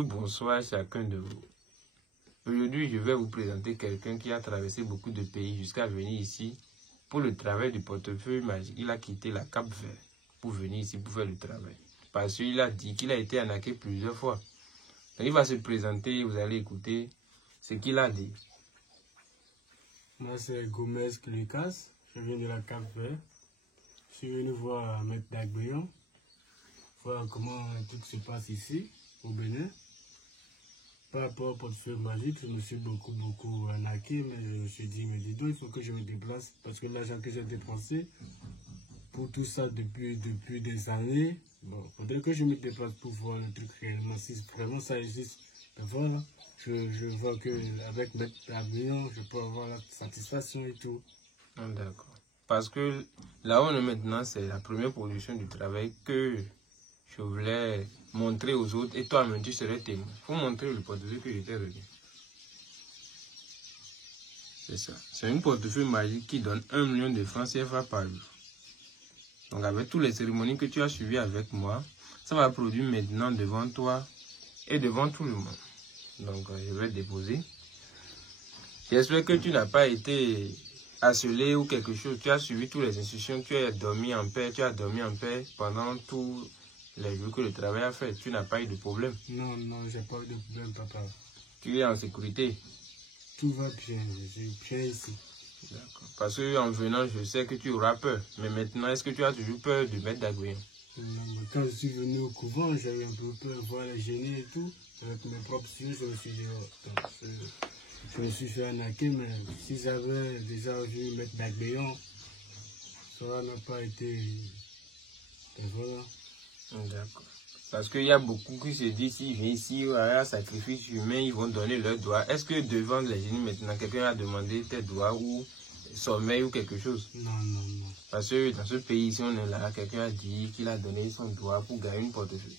Bonsoir chacun de vous. Aujourd'hui, je vais vous présenter quelqu'un qui a traversé beaucoup de pays jusqu'à venir ici pour le travail du portefeuille magique. Il a quitté la Cap-Vert pour venir ici pour faire le travail. Parce qu'il a dit qu'il a été arnaqué plusieurs fois. Donc, il va se présenter, vous allez écouter ce qu'il a dit. Moi, c'est Gomez Lucas. Je viens de la Cap-Vert. Je suis venu voir Maître Dagbeyon, voir comment tout se passe ici, au Bénin. Par rapport au portefeuille magique, je me suis beaucoup arnaqué, mais je me suis dit, mais dis donc, il faut que je me déplace, parce que l'argent que j'ai dépensé pour tout ça depuis des années, bon, il faudrait que je me déplace pour voir le truc réellement, si vraiment ça existe. Mais voilà, je vois qu'avec Maître Dagbeyon, je peux avoir la satisfaction et tout. D'accord. Parce que là où on est maintenant, c'est la première production du travail que je voulais montrer aux autres et toi-même tu serais témoin. Il faut montrer le portefeuille que j'étais revenu. C'est ça. C'est une portefeuille magique qui donne 1 million de francs CFA par jour. Donc avec toutes les cérémonies que tu as suivies avec moi, ça va produire maintenant devant toi et devant tout le monde. Donc je vais déposer. J'espère que tu n'as pas été harcelé ou quelque chose. Tu as suivi toutes les instructions, tu as dormi en paix, pendant tous les jours que le travail a fait. Tu n'as pas eu de problème. Non, j'ai pas eu de problème, papa. Tu es en sécurité. Tout va bien, je suis bien ici. D'accord. Parce qu'en venant, je sais que tu auras peur. Mais maintenant, est-ce que tu as toujours peur de Maître Dagbeyon? Quand je suis venu au couvent, j'avais un peu peur de voir les gêner et tout. Avec mes propres yeux, je me suis dit, je me suis fait arnaquer, mais si j'avais déjà vu Maître Dagbeyon, ça n'a pas été. Et voilà. D'accord. Parce qu'il y a beaucoup qui se disent, s'ils viennent ici, il y a un sacrifice humain, ils vont donner leurs doigts. Est-ce que devant les génies maintenant, quelqu'un a demandé tes doigts ou sommeil ou quelque chose? Non. Parce que dans ce pays, ici, on est là, quelqu'un a dit qu'il a donné son doigt pour gagner une portefeuille.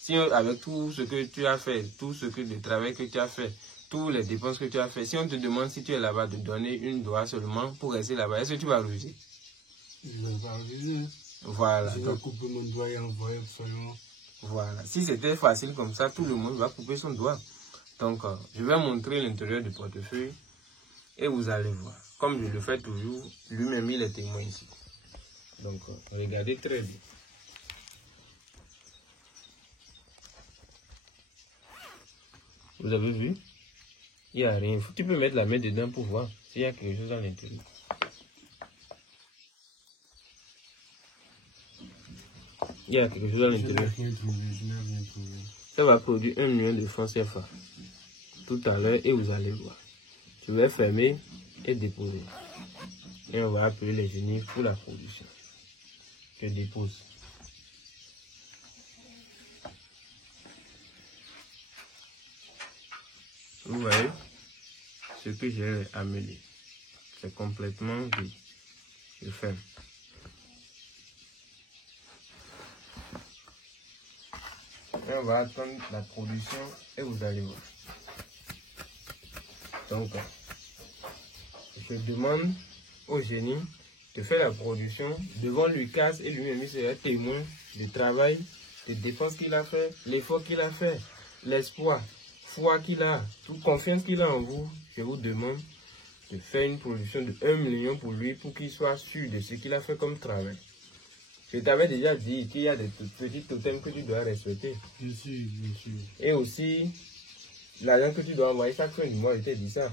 Si avec tout ce que tu as fait, le travail que tu as fait, toutes les dépenses que tu as fait, si on te demande si tu es là-bas de donner une doigt seulement pour rester là-bas, est-ce que tu vas refuser? Je ne vais pas refuser. Voilà. Je vais couper mon doigt et envoyer absolument. Voilà. Si c'était facile comme ça, tout le monde va couper son doigt. Donc, je vais montrer l'intérieur du portefeuille et vous allez voir. Comme je le fais toujours, lui-même il est témoin ici. Donc, regardez très bien. Vous avez vu? Il n'y a rien. Tu peux mettre la main dedans pour voir s'il y a quelque chose à l'intérieur. Il y a quelque chose à l'intérieur. Ça va produire 1 million de francs CFA tout à l'heure et vous allez voir. Je vais fermer et déposer. Et on va appeler les génies pour la production. Je dépose. Vous voyez ce que j'ai amené. C'est complètement vide. Je ferme. Et on va attendre la production et vous allez voir. Donc, je demande au génie de faire la production devant Lucas et lui-même il sera témoin du travail, des dépenses qu'il a fait, l'effort qu'il a fait, l'espoir, foi qu'il a, toute confiance qu'il a en vous. Je vous demande de faire une production de 1 million pour lui pour qu'il soit sûr de ce qu'il a fait comme travail. Je t'avais déjà dit qu'il y a des petits totems que tu dois respecter. Bien sûr. Et aussi, l'argent que tu dois envoyer chaque fin du mois, je t'ai dit ça.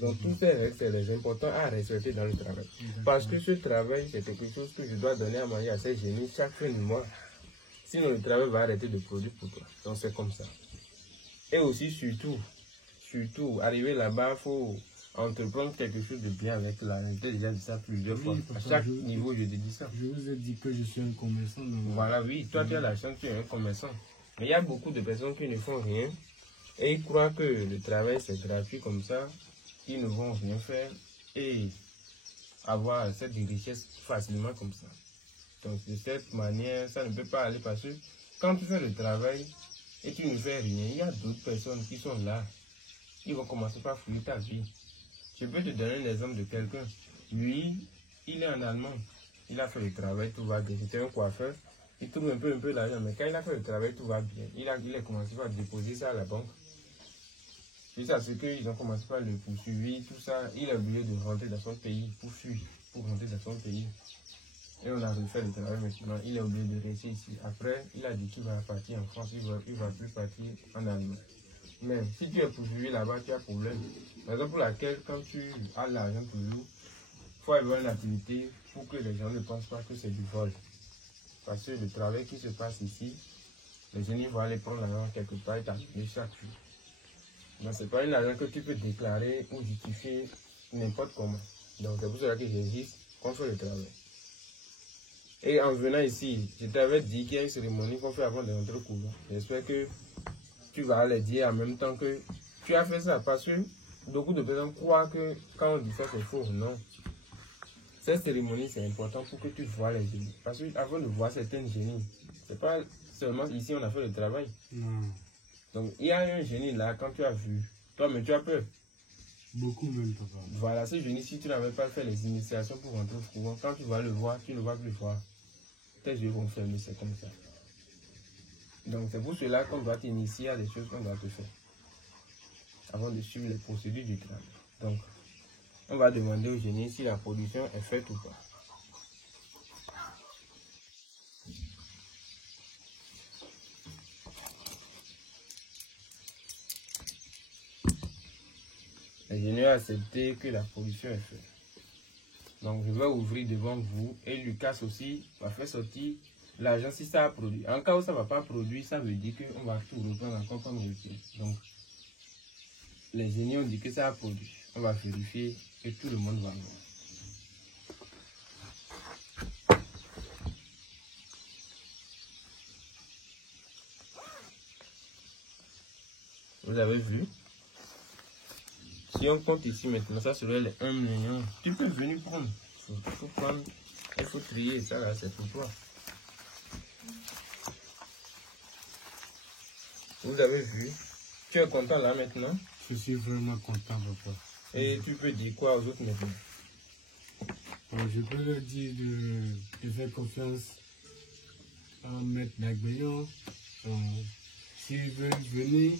Donc, tous ces règles, c'est les importants à respecter dans le travail. Parce que ce travail, c'est quelque chose que je dois donner à manger à ces génies chaque fin du mois. Sinon, le travail va arrêter de produire pour toi. Donc, c'est comme ça. Et aussi, surtout, arriver là-bas, il faut entreprendre quelque chose de bien avec l'argent. Je t'ai déjà dit ça plusieurs fois. À chaque niveau, je te dis ça. Je vous ai dit que je suis un commerçant. Voilà, oui. Toi, tu as la chance, tu es un commerçant. Mais il y a beaucoup de personnes qui ne font rien. Et ils croient que le travail, c'est gratuit comme ça. Ils ne vont rien faire et avoir cette richesse facilement comme ça. Donc, de cette manière, ça ne peut pas aller parce que quand tu fais le travail et tu ne fais rien, il y a d'autres personnes qui sont là. Ils vont commencer par fuir ta vie. Je peux te donner un exemple de quelqu'un. Lui, il est en Allemagne. Il a fait le travail, tout va bien. C'était un coiffeur. il trouve un peu l'argent, mais quand il a fait le travail, tout va bien. Il a commencé par déposer ça à la banque. Puis ça, c'est qu'ils ont commencé par le poursuivre, tout ça. Il a oublié de rentrer dans son pays pour fuir, pour rentrer dans son pays. Et on a refait le travail maintenant. Il a oublié de rester ici. Après, il a dit qu'il va partir en France, il va plus partir en Allemagne. Mais si tu es poursuivi là-bas, tu as problème. La raison pour laquelle, quand tu as l'argent toujours, il faut avoir une activité pour que les gens ne pensent pas que c'est du vol. Parce que le travail qui se passe ici, les génies vont aller prendre l'argent quelque part et t'appeler chaque jour. Donc, ce n'est pas une argent que tu peux déclarer ou justifier n'importe comment. Donc, c'est pour cela que j'existe qu'on fait le travail. Et en venant ici, je t'avais dit qu'il y a une cérémonie qu'on fait avant de rentrer au couvent. J'espère que tu vas le dire en même temps que tu as fait ça. Parce que beaucoup de personnes croient que quand on dit ça, c'est faux. Non. Cette cérémonie, c'est important pour que tu vois les génies. Parce qu'avant de voir certains génies, c'est pas seulement ici on a fait le travail. Non. Donc, il y a un génie là, quand tu as vu, toi, mais tu as peur. Beaucoup même, papa. Voilà, ce génie, si tu n'avais pas fait les initiations pour rentrer au couvent, quand tu vas le voir, tu ne vas plus voir. Tes yeux vont fermer, c'est comme ça. Donc, c'est pour cela qu'on doit t'initier à des choses qu'on doit te faire. Avant de suivre les procédures du travail. Donc, on va demander au génie si la production est faite ou pas. Le génie a accepté que la production est faite. Donc, je vais ouvrir devant vous et Lucas aussi va faire sortir l'argent si ça a produit. En cas où ça ne va pas produire, ça veut dire qu'on va tout reprendre encore comme routine. Donc, les génies ont dit que ça a produit. On va vérifier que tout le monde va voir. Vous avez vu? Si on compte ici maintenant, ça serait les 1 million. Tu peux venir prendre. Il faut prendre. Il faut trier ça là, c'est pour toi. Vous avez vu? Tu es content là maintenant? Je suis vraiment content, papa. Et tu peux dire quoi aux autres maintenant? Je peux leur dire de faire confiance à Maître Dagbeyon. S'ils veulent venir,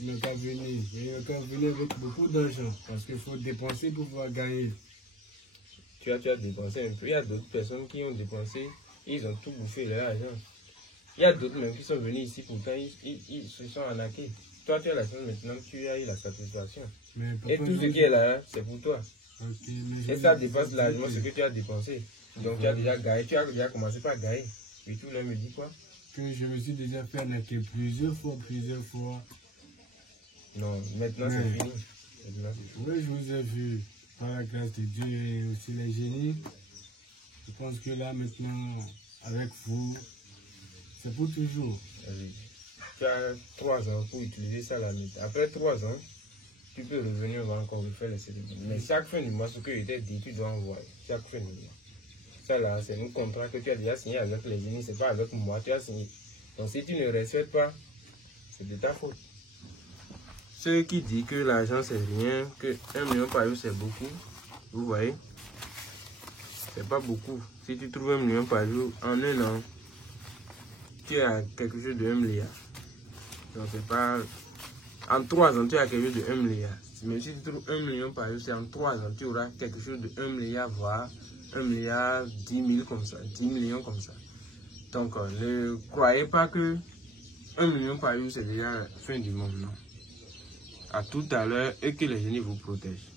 ils n'ont qu'à venir. Ils n'ont qu'à venir avec beaucoup d'argent parce qu'il faut dépenser pour pouvoir gagner. Tu as dépensé un peu. Il y a d'autres personnes qui ont dépensé, ils ont tout bouffé leur argent. Il y a d'autres même qui sont venus ici, pourtant ils se sont arnaqués. Toi, tu as la chance maintenant, tu as eu la satisfaction. Et tout ce qui est là, c'est pour toi. Okay, et ça dépasse largement ce que tu as dépensé. Donc tu as déjà gagné, tu as déjà commencé par gagner. Et tout le monde me dit quoi? Que je me suis déjà fait arnaquer plusieurs fois. Non, maintenant c'est fini. Oui, je vous ai vu par la grâce de Dieu et aussi les génies. Je pense que là maintenant, avec vous, c'est pour toujours. Oui. Tu as 3 ans pour utiliser ça la nuit. Après 3 ans, tu peux revenir, on va encore refaire les cérémonies. Mais chaque fin du mois, ce que je t'ai dit, tu dois envoyer. Chaque fin du mois. Ça là, c'est un contrat que tu as déjà signé avec les génies, c'est pas avec moi, tu as signé. Donc si tu ne respectes pas, c'est de ta faute. Ceux qui disent que l'argent c'est rien, que 1 million par jour c'est beaucoup, vous voyez, c'est pas beaucoup. Si tu trouves 1 million par jour, en 1 an, tu as quelque chose de 1 milliard. Donc c'est pas... En 3 ans, tu as quelque chose de 1 milliard. Mais si tu trouves 1 million par jour, c'est en 3 ans, tu auras quelque chose de 1 milliard, voire 1 milliard, 10 000 comme ça, 10 millions comme ça. Donc ne croyez pas que 1 million par jour, c'est déjà la fin du monde, non. À tout à l'heure et que les génies vous protègent.